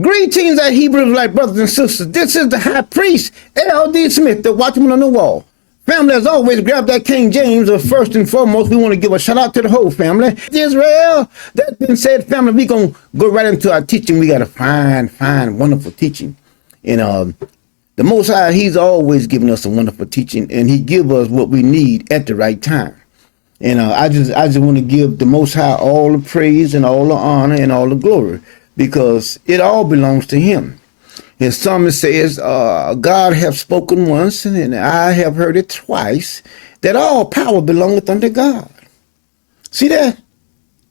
Greetings, our Hebrew like brothers and sisters. This is the high priest, L.D. Smith, the watchman on the wall. Family, as always, grab that King James. First and foremost, we want to give a shout out to the whole family. Israel, that being said, family, we're going to go right into our teaching. We got a fine, wonderful teaching. And the Most High, he's always giving us a wonderful teaching, and he gives us what we need at the right time. And I just want to give the Most High all the praise and all the honor and all the glory, because it all belongs to him. His psalmist says, God hath spoken once, and I have heard it twice, that all power belongeth unto God. See that?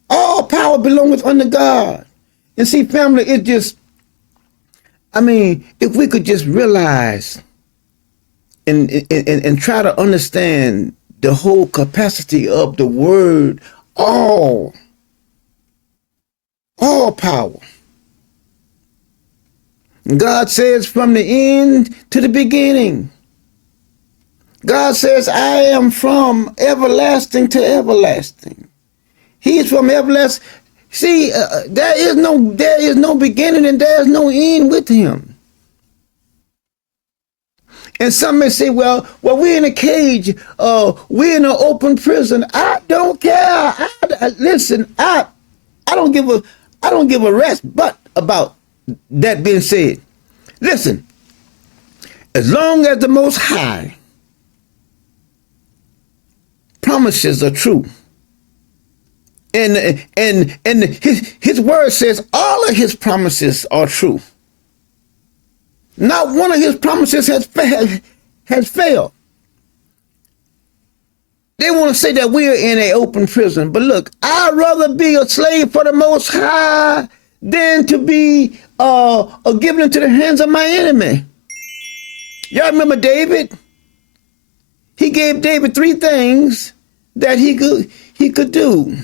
All power belongeth unto God. And see, family, it just, I mean, if we could just realize and try to understand the whole capacity of the word, all power. God says from the end to the beginning. God says, I am from everlasting to everlasting. He is from everlasting. See, there is no beginning and there is no end with him. And some may say, well, we're in a cage. We're in an open prison. I don't care. Listen, I don't give a rest. But about that being said, listen, as long as the Most High promises are true, and his word says all of his promises are true. Not one of his promises has failed. They want to say that we're in an open prison, but look, I'd rather be a slave for the Most High than to be given into the hands of my enemy. Y'all remember David? He gave David 3 things that he could do.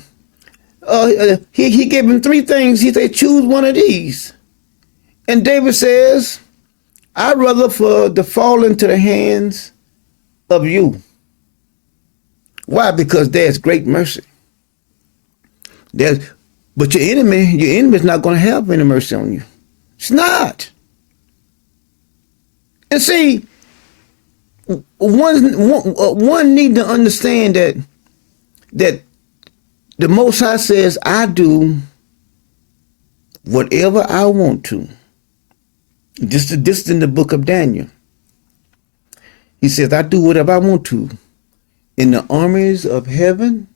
He gave him 3 things. He said, choose one of these. And David says, I'd rather to fall into the hands of you. Why? Because there's great mercy. But your enemy is not going to have any mercy on you. It's not. And see, one need to understand that the Most High says, I do whatever I want to. This is in the book of Daniel. He says, I do whatever I want to in the armies of heaven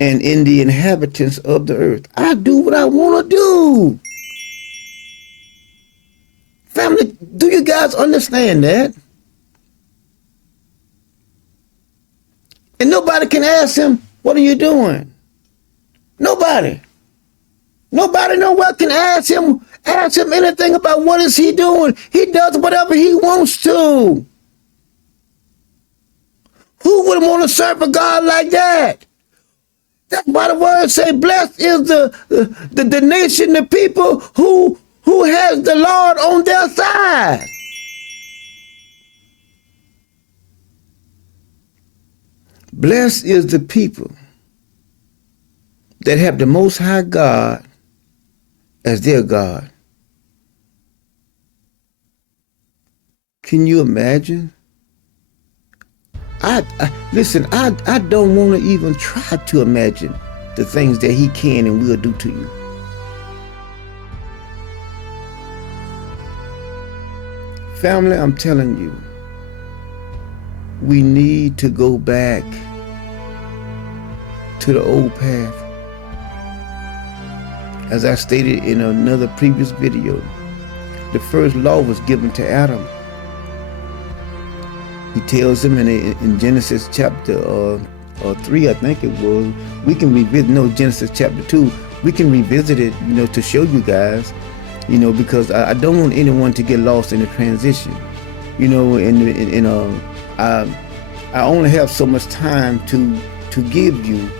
and in the inhabitants of the earth. I do what I want to do. Family, do you guys understand that? And nobody can ask him, what are you doing? Nobody nowhere can ask him anything about what is he doing. He does whatever he wants to. Who would want to serve a God like that? That's why the word say, blessed is the nation, the people who has the Lord on their side. Blessed is the people that have the Most High God as their God. Can you imagine? Listen, I don't want to even try to imagine the things that he can and will do to you. Family, I'm telling you, we need to go back to the old path. As I stated in another previous video, the first law was given to Adam. He tells him in Genesis chapter 3, I think it was. We can revisit, Genesis chapter 2. We can revisit it, to show you guys, because I don't want anyone to get lost in the transition, I only have so much time to give you,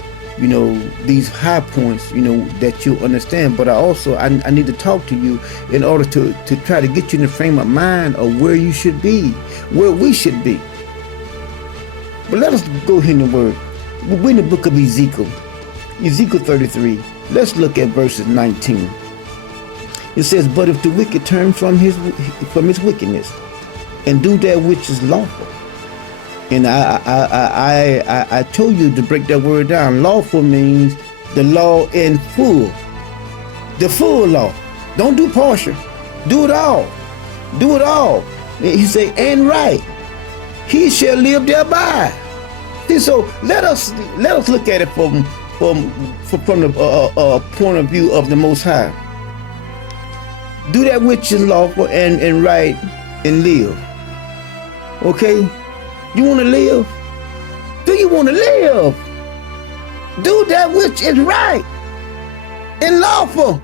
these high points, that you understand. But I need to talk to you in order to try to get you in the frame of mind of where you should be, where we should be. But let us go here in the word. We're in the book of Ezekiel 33. Let's look at verses 19. It says, but if the wicked turn from his wickedness and do that which is lawful. And I told you to break that word down. Lawful means the law in full. The full law. Don't do partial. Do it all. Do it all. He say, and right. He shall live thereby. See, so let us look at it from the point of view of the Most High. Do that which is lawful and right and live. Okay? You want to live? Do you want to live? Do that which is right and lawful.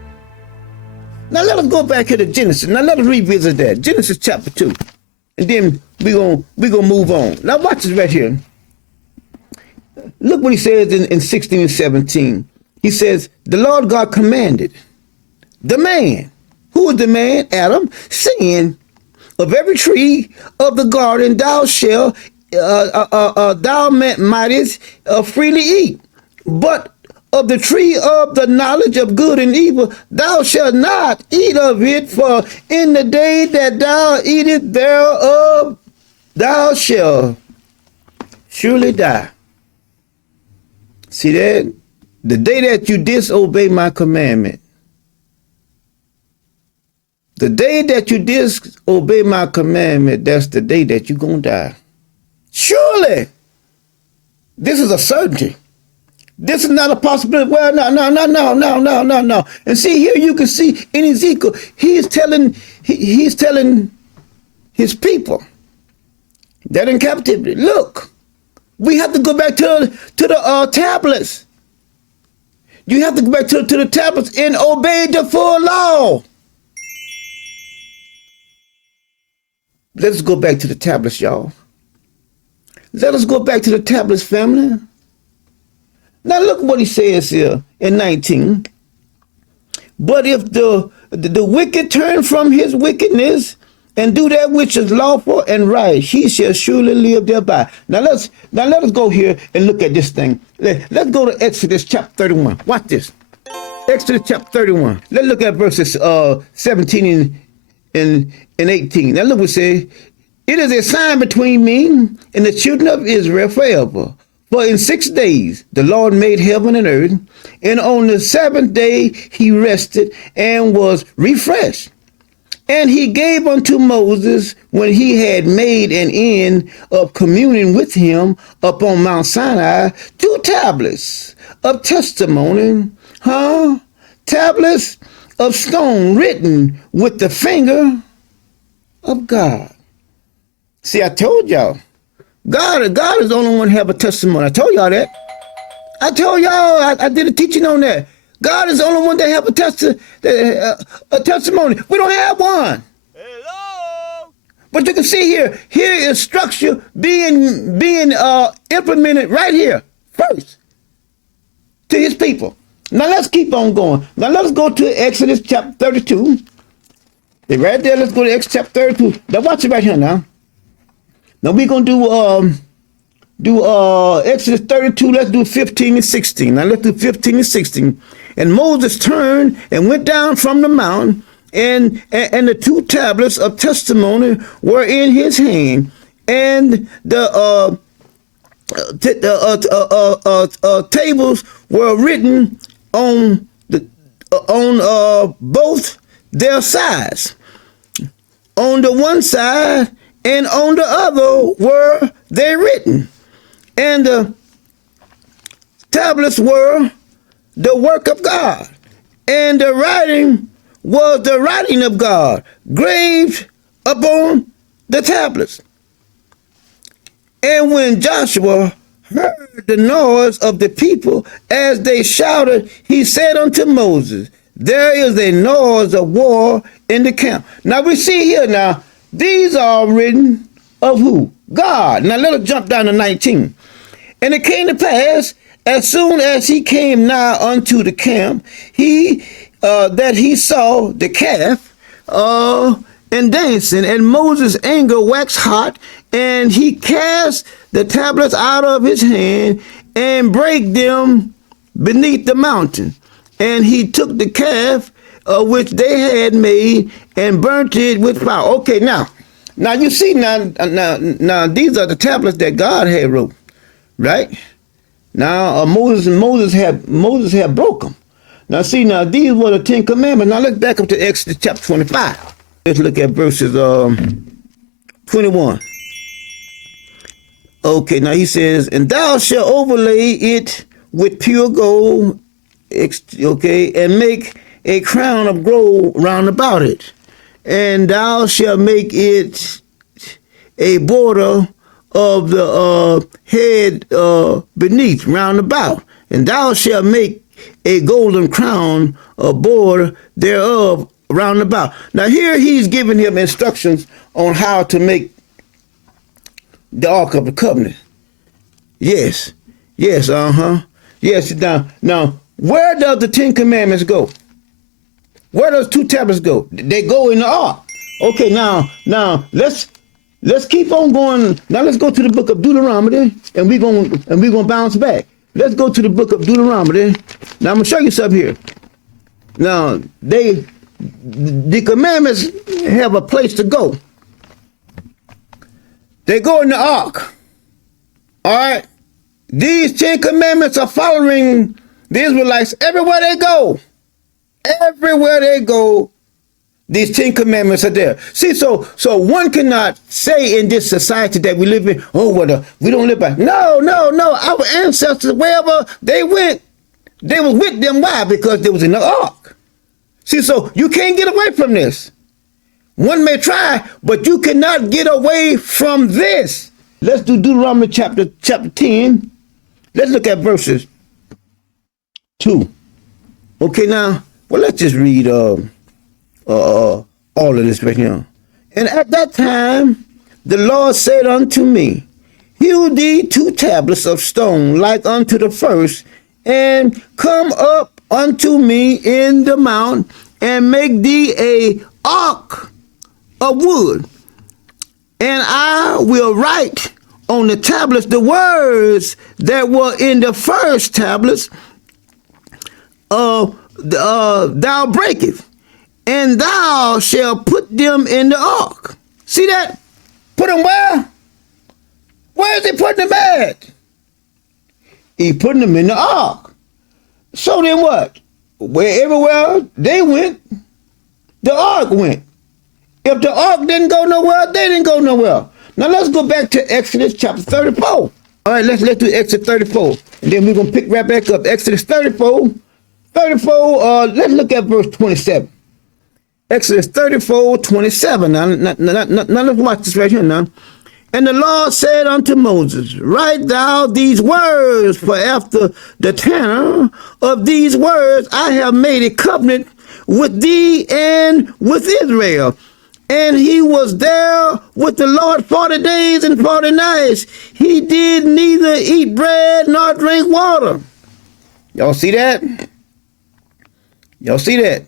Now let us go back here to Genesis. Now let us revisit that. Genesis chapter 2. And then we're gonna move on. Now watch this right here. Look what he says in 16 and 17. He says, the Lord God commanded the man. Who is the man? Adam, saying, of every tree of the garden thou shalt thou mightest freely eat, but of the tree of the knowledge of good and evil thou shalt not eat of it, for in the day that thou eatest thereof thou shalt surely die. See that? The day that you disobey my commandment, the day that you disobey my commandment, that's the day that you're going to die. Surely. This is a certainty. This is not a possibility. Well, no. And see, here you can see in Ezekiel, he's telling his people that in captivity, look, we have to go back to the tablets. You have to go back to the tablets and obey the full law. Let's go back to the tablets, y'all. Let us go back to the tablets, family. Now look what he says here in 19. But if the wicked turn from his wickedness and do that which is lawful and right, he shall surely live thereby. Now let us go here and look at this thing. Let's go to Exodus chapter 31. Watch this. Exodus chapter 31. Let's look at verses 17 and 18. Now look what it says. It is a sign between me and the children of Israel forever. For in 6 days the Lord made heaven and earth, and on the seventh day he rested and was refreshed. And he gave unto Moses, when he had made an end of communing with him upon Mount Sinai, 2 tablets of testimony, tablets of stone written with the finger of God. See, I told y'all, God is the only one who have a testimony. I told y'all that. I told y'all, I did a teaching on that. God is the only one that have a testimony. We don't have one. Hello. But you can see here is structure being implemented right here first to his people. Now let's keep on going. Now let's go to Exodus chapter 32. Right there, let's go to Exodus chapter 32. Now watch it right here now. Now we're going to do Exodus 32. Let's do 15 and 16. Now let's do 15 and 16. And Moses turned and went down from the mountain, and the 2 tablets of testimony were in his hand, and the tables were written on both their sides. On the one side and on the other were they written. And the tablets were the work of God, and the writing was the writing of God, graved upon the tablets. And when Joshua heard the noise of the people as they shouted, he said unto Moses, there is a noise of war in the camp. Now we see here now, these are written of who? God. Now let us jump down to 19. And it came to pass, as soon as he came nigh unto the camp, that he saw the calf and dancing, and Moses' anger waxed hot, and he cast the tablets out of his hand and brake them beneath the mountain. And he took the calf which they had made, and burnt it with fire. Okay, now you see now these are the tablets that God had wrote, right? Now Moses had broke them. Now see, now these were the 10 commandments. Now let's back up to Exodus chapter 25. Let's look at verses 21. Okay, now he says, and thou shalt overlay it with pure gold, okay, and make a crown of gold round about it. And thou shalt make it a border of the head beneath round about. And thou shalt make a golden crown, a border thereof round about. Now here he's giving him instructions on how to make the Ark of the Covenant. Yes. Yes, Yes, now, where does the 10 Commandments go? Where does 2 tablets go? They go in the Ark. Okay, now, let's keep on going. Now let's go to the book of Deuteronomy, and we're gonna bounce back. Let's go to the book of Deuteronomy. Now I'm gonna show you something here. Now, the commandments have a place to go. They go in the Ark. All right? These 10 commandments are following the Israelites everywhere they go. Everywhere they go, these 10 commandments are there. See, so one cannot say in this society that we live in, we don't live by. No. Our ancestors, wherever they went, they was with them. Why? Because they was in the Ark. See, so you can't get away from this. One may try, but you cannot get away from this. Let's do Deuteronomy chapter 10. Let's look at verses 2. Okay, now, well, let's just read all of this right here. And at that time, the Lord said unto me, hew thee 2 tablets of stone like unto the first, and come up unto me in the mount, and make thee a ark of wood, and I will write on the tablets the words that were in the first tablets. Thou breakest, and thou shalt put them in the ark. See that? Put them where? Where is he putting them at? He putting them in the ark. So then what? Everywhere they went, the ark went. If the ark didn't go nowhere, they didn't go nowhere. Now let's go back to Exodus chapter 34. All right, let's do Exodus 34. And then we're going to pick right back up. Exodus 34. Let's look at verse 27. Exodus 34:27. Now let's watch this right here now. And the Lord said unto Moses, write thou these words, for after the tenor of these words I have made a covenant with thee and with Israel. And he was there with the Lord 40 days and 40 nights. He did neither eat bread nor drink water. Y'all see that? Y'all see that?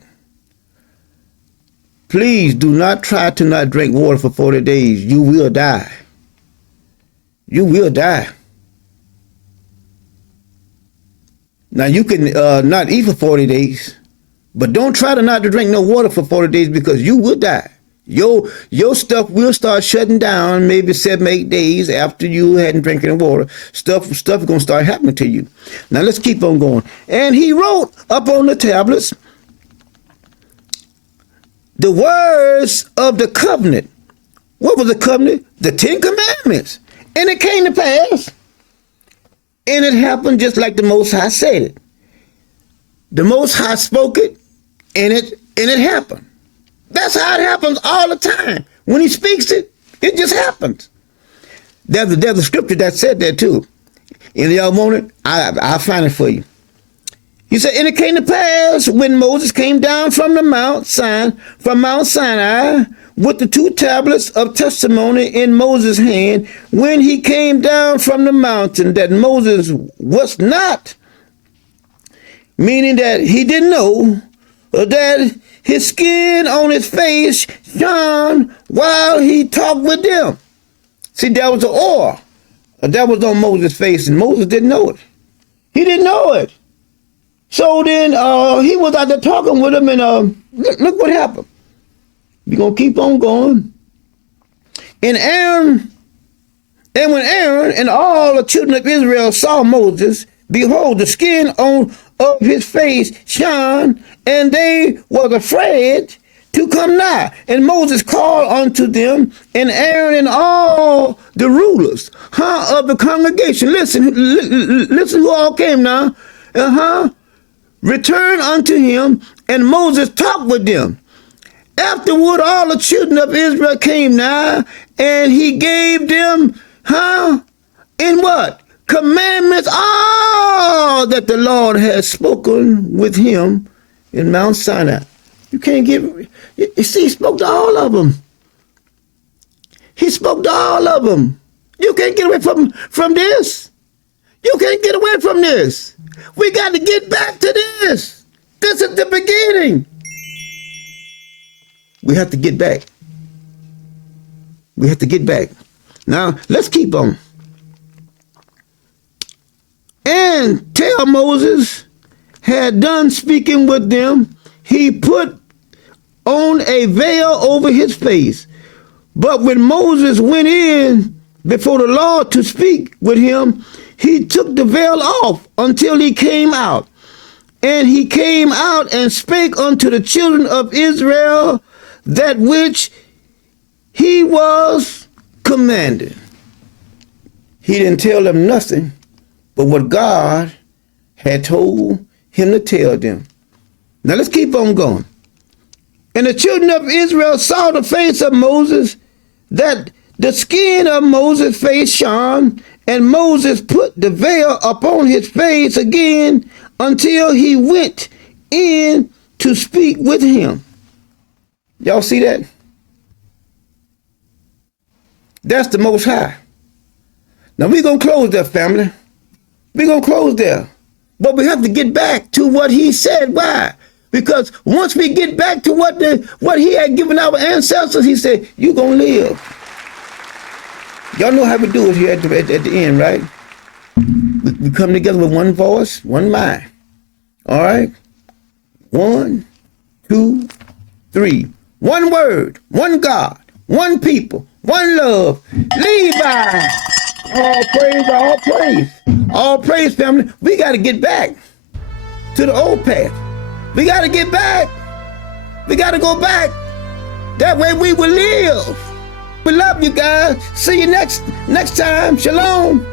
Please do not try to not drink water for 40 days. You will die. You will die. Now you can not eat for 40 days, but don't try to not to drink no water for 40 days, because you will die. Your stuff will start shutting down maybe 7-8 days after you hadn't drinking water. Stuff is going to start happening to you. Now let's keep on going. And he wrote up on the tablets the words of the covenant. What was the covenant? The 10 Commandments. And it came to pass. And it happened just like the Most High said it. The Most High spoke it, and it happened. That's how it happens all the time. When he speaks it, it just happens. There's a scripture that said that too. In y'all want it, I'll find it for you. He said, and it came to pass when Moses came down from Mount Sinai, with the 2 tablets of testimony in Moses' hand, when he came down from the mountain, that Moses was not, meaning that he didn't know that his skin on his face shone while he talked with them. See, that was the oil that was on Moses' face, and Moses didn't know it. He didn't know it. So then he was out there talking with him, and Look what happened. We're going to keep on going. And when Aaron and all the children of Israel saw Moses, behold, the skin of his face shone, and they were afraid to come nigh. And Moses called unto them, and Aaron and all the rulers of the congregation. Listen who all came now. Returned unto him, and Moses talked with them. Afterward, all the children of Israel came nigh, and he gave them, in what? Commandments, all that the Lord has spoken with him in Mount Sinai. You can't give, you see, he spoke to all of them. He spoke to all of them. You can't get away from this. You can't get away from this. We got to get back to this. This is the beginning. We have to get back. We have to get back. Now, let's keep on. And till Moses had done speaking with them, he put on a veil over his face. But when Moses went in before the Lord to speak with him, he took the veil off until he came out. And he came out and spake unto the children of Israel that which he was commanded. He didn't tell them nothing but what God had told him to tell them. Now let's keep on going. And the children of Israel saw the face of Moses, that the skin of Moses' face shone, and Moses put the veil upon his face again until he went in to speak with him. Y'all see that? That's the Most High. Now we're going to close there, family. We're going to close there. But we have to get back to what he said. Why? Because once we get back to what he had given our ancestors, he said, you're going to live. Y'all know how we do it here at the end, right? We come together with one voice, one mind. All right? 1, 2, 3. One word, one God, one people, one love. Levi. All praise, all praise. All praise, family. We got to get back to the old path. We got to get back. We got to go back. That way we will live. We love you guys. See you next time. Shalom.